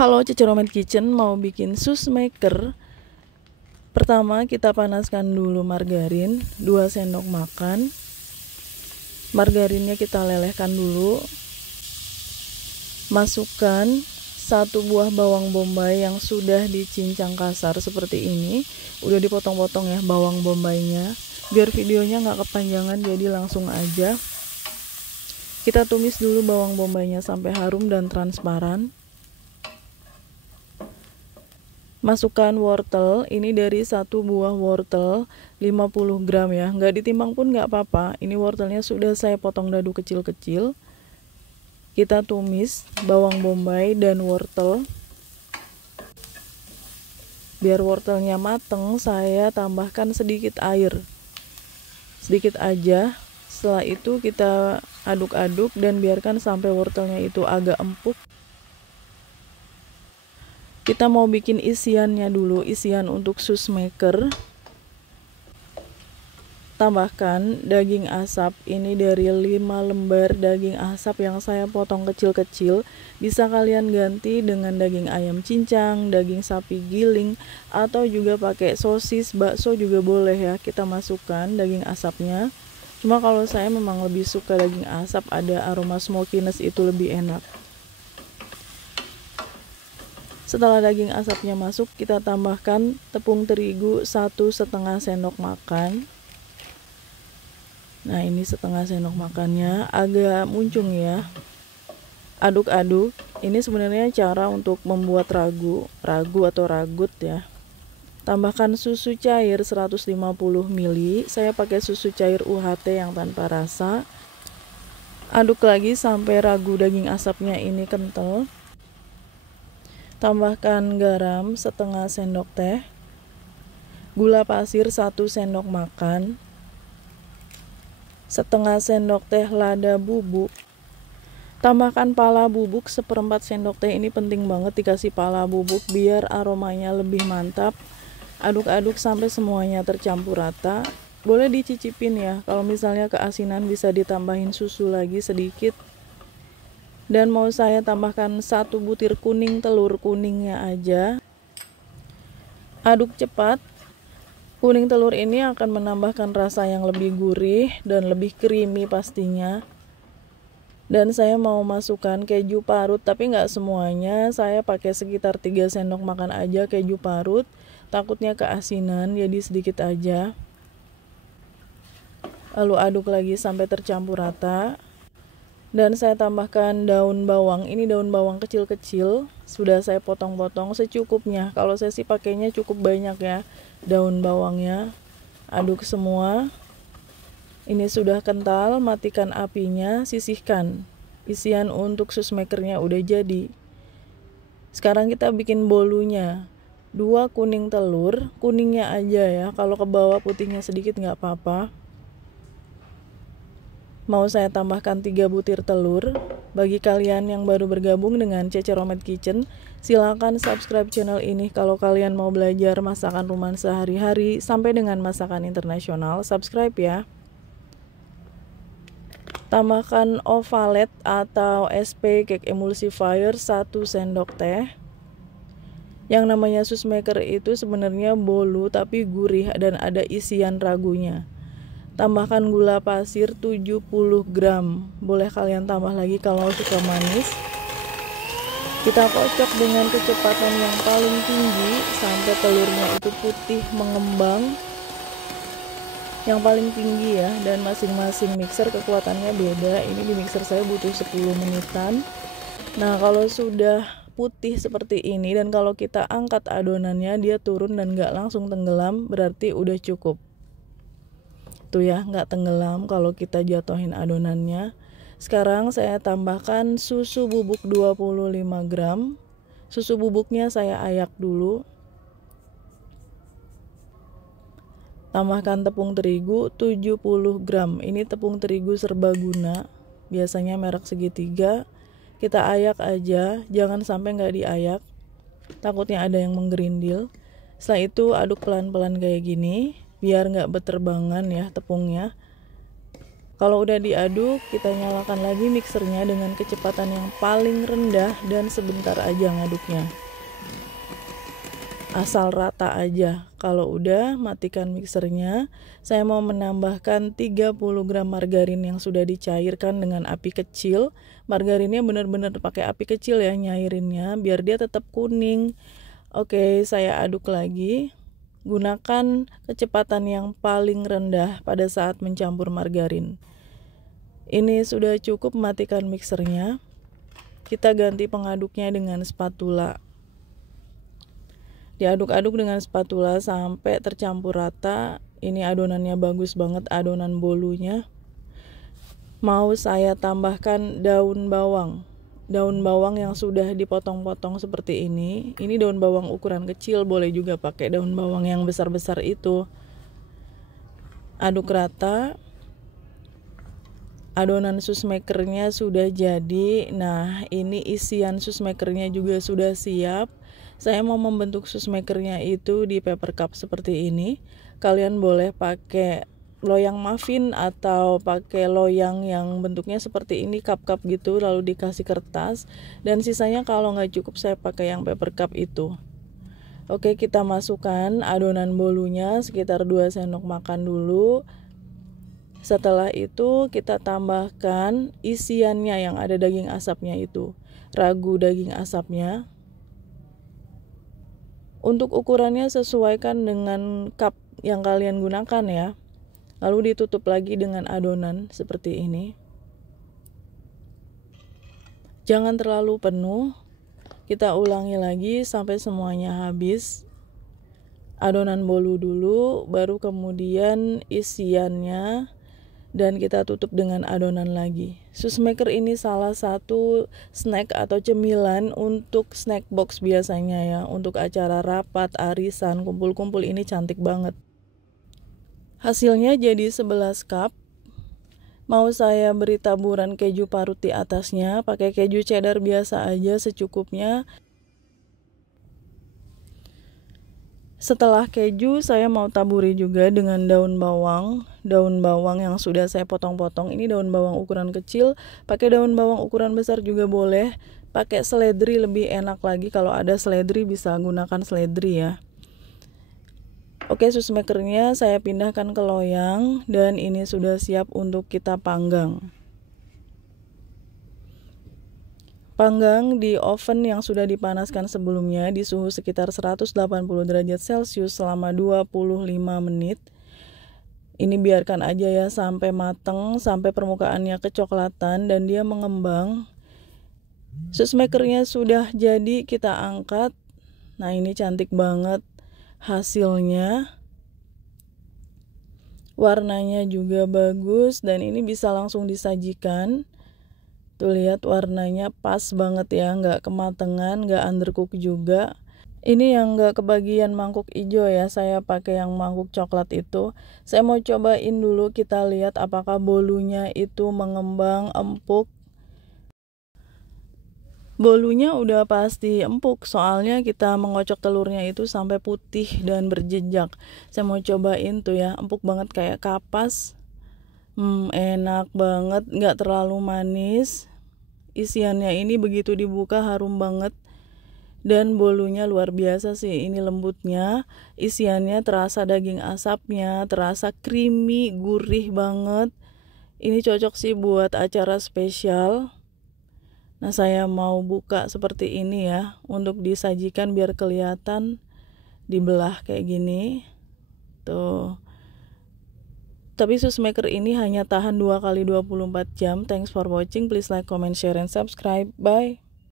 Halo, Cece Romet Kitchen mau bikin sus maker. Pertama kita panaskan dulu margarin 2 sendok makan. Margarinnya kita lelehkan dulu. Masukkan 1 buah bawang bombay yang sudah dicincang kasar seperti ini. Udah dipotong-potong ya bawang bombaynya. Biar videonya nggak kepanjangan, jadi langsung aja. Kita tumis dulu bawang bombaynya sampai harum dan transparan. Masukkan wortel, ini dari 1 buah wortel 50 gram ya, nggak ditimbang pun nggak apa-apa. Ini wortelnya sudah saya potong dadu kecil-kecil. Kita tumis bawang bombay dan wortel. Biar wortelnya mateng, saya tambahkan sedikit air, sedikit aja. Setelah itu kita aduk-aduk dan biarkan sampai wortelnya itu agak empuk. Kita mau bikin isiannya dulu, isian untuk sus maker. Tambahkan daging asap, ini dari 5 lembar daging asap yang saya potong kecil-kecil. Bisa kalian ganti dengan daging ayam cincang, daging sapi giling, atau juga pakai sosis, bakso juga boleh ya. Kita masukkan daging asapnya. Cuma kalau saya memang lebih suka daging asap, ada aroma smokiness, itu lebih enak. Setelah daging asapnya masuk, kita tambahkan tepung terigu 1,5 sendok makan. Nah, ini 1/2 sendok makannya, agak muncung ya. Aduk-aduk. Ini sebenarnya cara untuk membuat ragu atau ragut ya. Tambahkan susu cair 150 ml. Saya pakai susu cair UHT yang tanpa rasa. Aduk lagi sampai ragu daging asapnya ini kental. Tambahkan garam 1/2 sendok teh, gula pasir 1 sendok makan, 1/2 sendok teh lada bubuk. Tambahkan pala bubuk 1/4 sendok teh, ini penting banget dikasih pala bubuk biar aromanya lebih mantap. Aduk-aduk sampai semuanya tercampur rata. Boleh dicicipin ya, kalau misalnya keasinan bisa ditambahin susu lagi sedikit. Dan mau saya tambahkan 1 butir kuning telur, kuningnya aja. Aduk cepat. Kuning telur ini akan menambahkan rasa yang lebih gurih dan lebih creamy pastinya. Dan saya mau masukkan keju parut, tapi nggak semuanya. Saya pakai sekitar 3 sendok makan aja keju parut. Takutnya keasinan, jadi sedikit aja. Lalu aduk lagi sampai tercampur rata. Dan saya tambahkan daun bawang. Ini daun bawang kecil-kecil, sudah saya potong-potong secukupnya. Kalau saya sih pakainya cukup banyak ya daun bawangnya. Aduk semua. Ini sudah kental, matikan apinya, sisihkan. Isian untuk sus makernya udah jadi. Sekarang kita bikin bolunya. 2 kuning telur, kuningnya aja ya. Kalau ke bawah putihnya sedikit nggak apa-apa. Mau saya tambahkan 3 butir telur. Bagi kalian yang baru bergabung dengan Cece Romet Kitchen, silakan subscribe channel ini kalau kalian mau belajar masakan rumahan sehari-hari sampai dengan masakan internasional. Subscribe ya. Tambahkan ovalet atau SP cake emulsifier 1 sendok teh. Yang namanya sus maker itu sebenarnya bolu tapi gurih dan ada isian ragunya. Tambahkan gula pasir 70 gram. Boleh kalian tambah lagi kalau suka manis. Kita kocok dengan kecepatan yang paling tinggi sampai telurnya itu putih mengembang. Yang paling tinggi ya, dan masing-masing mixer kekuatannya beda. Ini di mixer saya butuh 10 menitan. Nah, kalau sudah putih seperti ini dan kalau kita angkat adonannya dia turun dan nggak langsung tenggelam, berarti udah cukup. Tuh ya, nggak tenggelam kalau kita jatuhin adonannya. Sekarang saya tambahkan susu bubuk 25 gram. Susu bubuknya saya ayak dulu. Tambahkan tepung terigu 70 gram. Ini tepung terigu serbaguna, biasanya merek segitiga. Kita ayak aja, jangan sampai nggak diayak, takutnya ada yang menggerindil. Setelah itu aduk pelan-pelan kayak gini biar nggak berterbangan ya tepungnya. Kalau udah diaduk, kita nyalakan lagi mixernya dengan kecepatan yang paling rendah dan sebentar aja ngaduknya. Asal rata aja. Kalau udah, matikan mixernya. Saya mau menambahkan 30 gram margarin yang sudah dicairkan dengan api kecil. Margarinnya benar-benar pakai api kecil ya nyairinnya, biar dia tetap kuning. Oke, saya aduk lagi. Gunakan kecepatan yang paling rendah pada saat mencampur margarin. Ini sudah cukup, matikan mixernya. Kita ganti pengaduknya dengan spatula. Diaduk-aduk dengan spatula sampai tercampur rata. Ini adonannya bagus banget, adonan bolunya. Mau saya tambahkan daun bawang. Daun bawang yang sudah dipotong-potong seperti ini. Ini daun bawang ukuran kecil, boleh juga pakai daun bawang yang besar-besar itu. Aduk rata. Adonan sus makernya sudah jadi. Nah, ini isian sus makernya juga sudah siap. Saya mau membentuk sus makernya itu di paper cup seperti ini. Kalian boleh pakai loyang muffin atau pakai loyang yang bentuknya seperti ini, cup-cup gitu, lalu dikasih kertas. Dan sisanya kalau nggak cukup saya pakai yang paper cup itu. Oke, kita masukkan adonan bolunya sekitar 2 sendok makan dulu. Setelah itu kita tambahkan isiannya yang ada daging asapnya itu. Ragu daging asapnya. Untuk ukurannya sesuaikan dengan cup yang kalian gunakan ya. Lalu ditutup lagi dengan adonan seperti ini. Jangan terlalu penuh. Kita ulangi lagi sampai semuanya habis. Adonan bolu dulu, baru kemudian isiannya. Dan kita tutup dengan adonan lagi. Sus maker ini salah satu snack atau cemilan untuk snack box biasanya ya. Untuk acara rapat, arisan, kumpul-kumpul ini cantik banget. Hasilnya jadi 11 cup. Mau saya beri taburan keju parut di atasnya. Pakai keju cheddar biasa aja secukupnya. Setelah keju, saya mau taburi juga dengan daun bawang. Daun bawang yang sudah saya potong-potong. Ini daun bawang ukuran kecil. Pakai daun bawang ukuran besar juga boleh. Pakai seledri lebih enak lagi. Kalau ada seledri bisa gunakan seledri ya. Oke, sus makernya saya pindahkan ke loyang. Dan ini sudah siap untuk kita panggang. Panggang di oven yang sudah dipanaskan sebelumnya di suhu sekitar 180 derajat Celcius selama 25 menit. Ini biarkan aja ya sampai mateng, sampai permukaannya kecoklatan dan dia mengembang. Sus makernya sudah jadi, kita angkat. Nah, ini cantik banget hasilnya. Warnanya juga bagus dan ini bisa langsung disajikan. Tuh lihat warnanya pas banget ya, nggak kematangan, nggak undercook juga. Ini yang nggak kebagian mangkuk hijau ya, saya pakai yang mangkuk coklat itu. Saya mau cobain dulu, kita lihat apakah bolunya itu mengembang, empuk. Bolunya udah pasti empuk, soalnya kita mengocok telurnya itu sampai putih dan berjejak. Saya mau cobain tuh ya, empuk banget kayak kapas. Enak banget, nggak terlalu manis. Isiannya ini begitu dibuka harum banget. Dan bolunya luar biasa sih, ini lembutnya. Isiannya terasa daging asapnya, terasa creamy, gurih banget. Ini cocok sih buat acara spesial. Nah, saya mau buka seperti ini ya, untuk disajikan biar kelihatan dibelah kayak gini. Tuh. Tapi sus maker ini hanya tahan 2 kali 24 jam. Thanks for watching. Please like, comment, share, and subscribe. Bye.